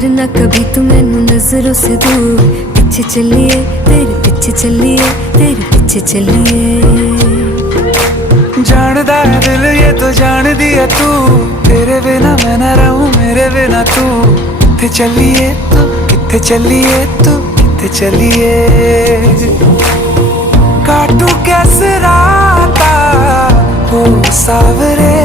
करना कभी तू मैनू नजरों से दूर। पीछे चलिए तेरे पीछे चलिए, तेरे पीछे चलिए। जानदा है दिल ये तो जान दिया तू, तेरे बिना मैं ना रहूं मेरे बिना तू। किथे चलिए तू, किथे चलिए तू, किथे चलिए। काटू कैसे राता हो सावरे,